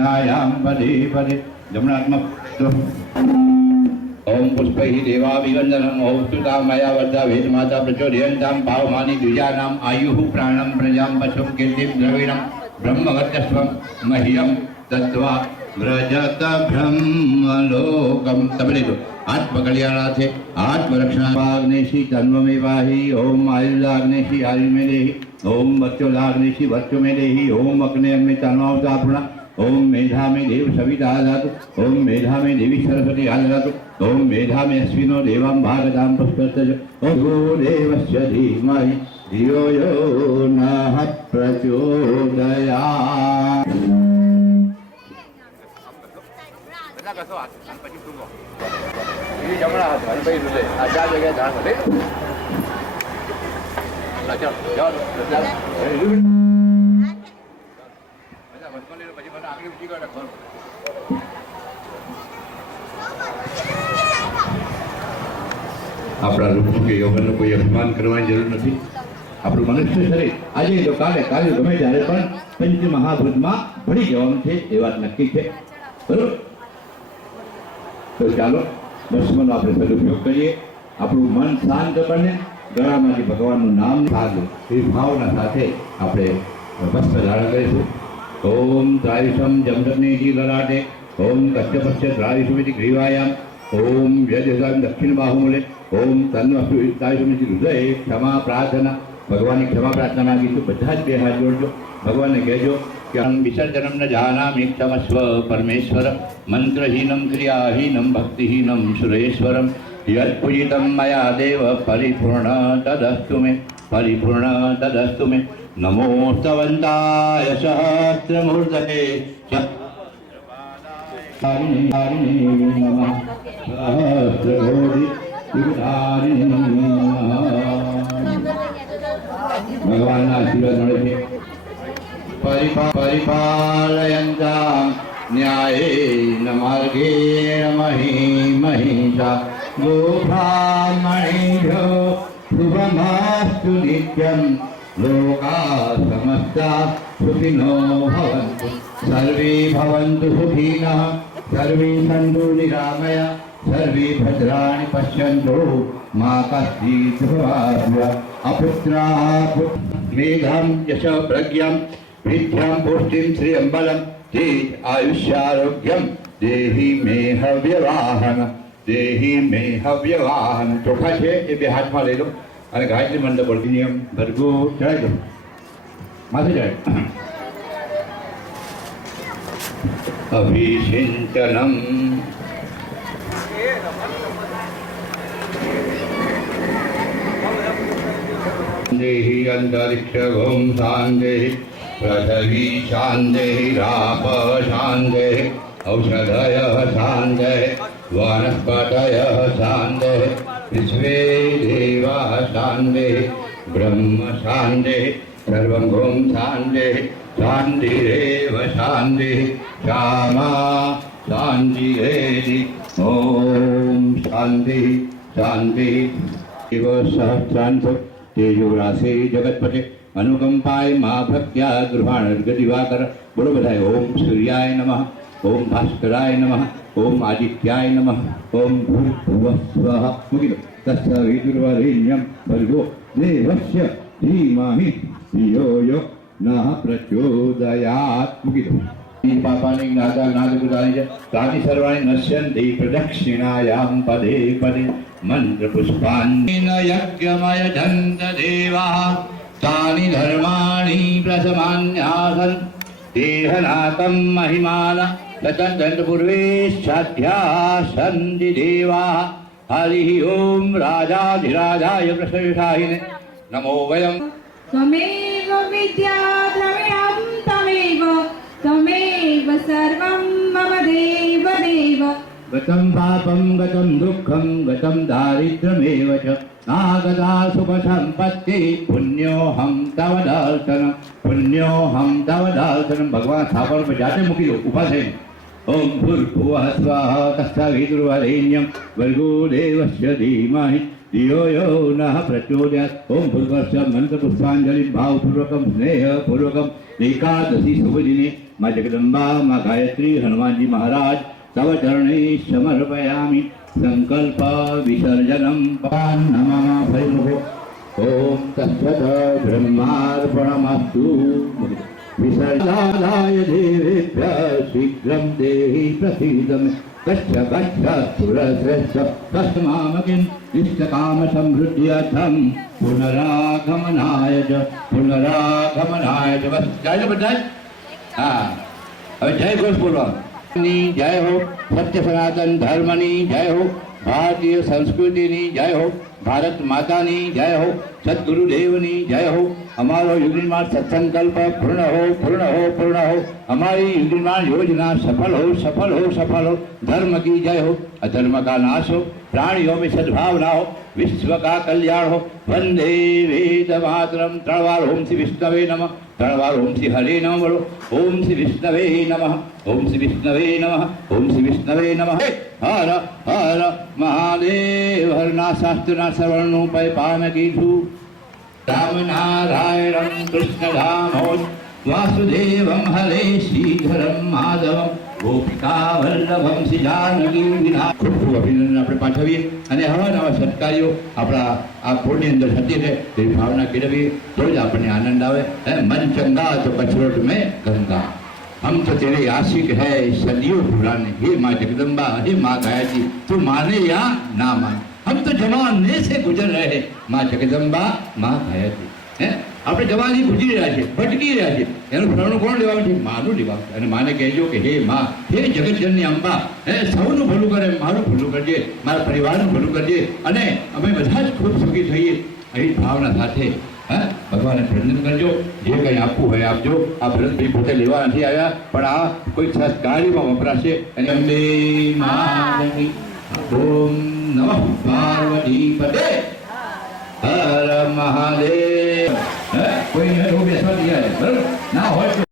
प्रदक्षिणायां पदे पदे जमनात्मक ओम पुष्पैः देवाभिवन्दनम् ओम स्तुता मया वर्धा वेदमाता प्रचोदयन्तां पावमानि द्विजानाम् आयुः प्राणं प्रजां पशुं कीर्तिं द्रविणं ब्रह्मवर्चस्वं मह्यं दत्त्वा व्रजत ब्रह्मलोकं तबले दो आत्मकल्याणार्थे आत्मरक्षणाग्नेशी तन्वमेवाहि ओम आयुर्दाग्नेशी आयु में देहि ओम वच्चोदाग्नेशी वच्चो में देहि ओम अग्ने में तन्वावतापुणा ओम मेधा में देव सविता आददातु ओम मेधा में देवी सरस्वती आददातु ओम मेधा में अश्विनो देवं भागदां पुष्पस्तज ओम देवस्य धीमहि धियो यो नः प्रचोदयात्। ये जमना हाथ में पे रुले आजा जगह ध्यान से चल जाओ चल પછી મને આગળ ઊંચી કાઢે ખરું આપણા રૂપનું કે યૌવનનું કોઈ અભિમાન કરવાની જરૂર નથી. આપણું મનુષ્ય શરીર આજે તો કાલે ગમે ત્યારે પણ પંચ મહાભૂતમાં ભળી જવાનું છે એ વાત નક્કી છે. બરોબર, તો ચાલો ભસ્મનો આપણે સદુપયોગ કરીએ. આપણું મન શાંત કરીને ગળામાંથી ભગવાનનું નામ સાધું એ ભાવના સાથે આપણે ભસ્મ ધારણ કરીશું. ओम त्रायुषम जमदग्नेजी ललाटे ओम कश्यपस्य त्रायुषमिति ग्रीवायाम ओम व्यजसाम दक्षिण बाहुमूले ओम तन्वस्तु त्रायुषमिति हृदय क्षमा प्रार्थना भगवान की क्षमा प्रार्थना मांगीશું. બધા જ બે હાથ જોડજો, ભગવાનને કહેજો કે વિસર્જનમ ન જાનામિ ક્ષમસ્વ પરમેશ્વર મંત્રહીનમ ક્રિયાહીનમ ભક્તિહીનમ સુરેશ્વરમ યત્પૂજિતમ મયા દેવ પરિપૂર્ણ તદસ્તુ મે परिपूर्ण तदस्तु मे नमोस्तवन्ताय सहस्रमूर्धये नमः सहस्रकोटि भगवान आशीर्वाद મળે परिपालयन्तां न्यायेन मार्गेण महिषा गोब्राह्मणेभ्यो शुभमास्तु नित्यं लोकाः समस्ताः सुखिनो भवन्तु सर्वे भवन्तु सुखिनः सर्वे सन्तु निरामया सर्वे भद्राणि पश्यन्तु मा कश्चित् भयात् अपुत्राः मेधां यश प्रज्ञां विद्यां पुष्टिं श्रियं बलं तेज आयुष्यारोग्यं देहि मे हव्यवाहन देहि मे हव्यवाहन. ચોખા છે એ બે હાથમાં લઈ લો અને ગાયત્રી મંત્ર બોલતી નિયમ ભર્ગો ચડાવી દો, માથે ચડાવી. અભિષિંચનમ देहि अंतरिक्ष ओम शांति पृथ्वी शांति राप शांति औषधय शांति वनस्पतय शांति विश्वे देवा शांति ब्रह्म शांति सर्वं ओम शांति शांतिरेव शांति श्यामा शांतिरेति ओम शांति शांति शिव सहस्रांशो तेजोराशि जगतपते अनुकंपाय मां भक्त्या गृहाणर्गदिवाकर. बोलो बधाई. ओम सूर्याय नमः ओम भास्कराय नमः ओम आदित्याय नमः ओम भूर्भुवस्वः. मुगी दो. तत्सवितुर्वरेण्यं भर्गो देवस्य धीमहि धियो यो नः प्रचोदयात्. मुगी दो. पापानि ज्ञाता ज्ञातकृतानि च तानि सर्वाणि नश्यन्ति प्रदक्षिणायां पदे पदे मन्त्रपुष्पान्येन यज्ञमयजन्त देवाः तानि धर्माणि प्रशमान्यासन् देहनाथं महिमाना ततन्तपूर्वेश्चाध्यासन्ति देवाः. हरिः ओं राजाधिराजाय प्रसविषाहिने नमो वयं त्वमेव विद्या द्रविणं त्वमेव सर्वं मम देव देव. गतं पापं गतं दुःखं गतं दारिद्र्यमेव च नागता सुखसम्पत्तिः पुण्योऽहं तव दर्शनं पुण्योऽहं तव दर्शनं. भगवान स्थापन पर जाते मूकी दो उभा थઈને. ओम भूर्भुवः स्वः तत्सवितुर्वरेण्यं भर्गो देवस्य धीमहि धियो यो नः प्रचोदयात्. ओम भूर्भुवः मंत्रपुष्पाञ्जलिं भावपूर्वकं स्नेहपूर्वकं एकादशी शुभ दिने माँ जगदम्बा माँ गायत्री हनुमान जी महाराज तव चरणे समर्पयामि संकल्प विसर्जनम नमः भैरवो ओम तत्सत् ब्रह्मार्पणमस्तु विसर्जनाय देवेभ्यः शीघ्रं देहि प्रसीदं गच्छ गच्छ सुरश्रेष्ठ तस्मामकिं इष्टकामसमृद्ध्यर्थं पुनरागमनाय च बस जय बधाई हाँ હવે જય ઘોષ બોલો ની જય હો સત્ય સનાતન ધર્મની જય હો ભારતીય સંસ્કૃતિની જય હો ભારત માતાની જય હો સદગુરુદેવની જય હો અમારો યુગનિર્માણ સત્સંકલ્પ પૂર્ણ હો પૂર્ણ હો પૂર્ણ હો हमारी युगनिर्माण योजना सफल हो सफल हो सफल हो धर्म की जय हो अधर्म का नाश हो प्राणियों में सद्भावना हो विश्व का कल्याण हो वंदे वेद मातरम तणवार ओम श्री विष्णवे नमः तणवार ओम श्री हरे नमः बोलो ओम श्री विष्णवे नमः ओम श्री विष्णवे नमः ओम श्री विष्णवे नमः हर हर महादेव हरना शास्त्रना श्रवणों पै पान की धू राम नारायण कृष्ण दामोद वासुदेवं हरे श्रीधरं माधवं गोपिका वल्लभं श्री जानकी विना खूब खूब अभिनंदन આપણે પાઠવીએ અને હવા નવા સત્કાર્યો આપણા આ કોડની અંદર થતી રહે તેવી ભાવના કેળવીએ તો જ આપણને આનંદ આવે મન ચંગા તો કચરોટ में गंगा हम तो तेरे आशिक है सदियों पुराने हे माँ जगदम्बा हे माँ गायत्री तू माने या ना माने हम तो जमाने से गुजर रहे हैं माँ जगदम्बा माँ गायत्री આપણે જવાની ગુજરી રહ્યા છે ભટકી રહ્યા છે એનું શરણું કોણ લેવાનું છે માનું લેવાનું છે અને માને કહેજો કે હે માં હે જગતજનની અંબા હે સૌનું ભલું કરે મારું ભલું કરજે મારા પરિવારનું ભલું કરજે અને અમે બધા જ ખૂબ સુખી થઈએ એવી ભાવના સાથે ભગવાનને પ્રેરણા કરજો જે કંઈ આપવું હોય આપજો આ ભરતભાઈ પોતે લેવા નથી આવ્યા પણ આ કોઈ સંસ્કારીમાં વપરાશે અને અંબે માતની ઓમ નમઃ પાર્વતી પતે હર મહાદેવ કોઈ બેસવા દે બરાબર ના હોય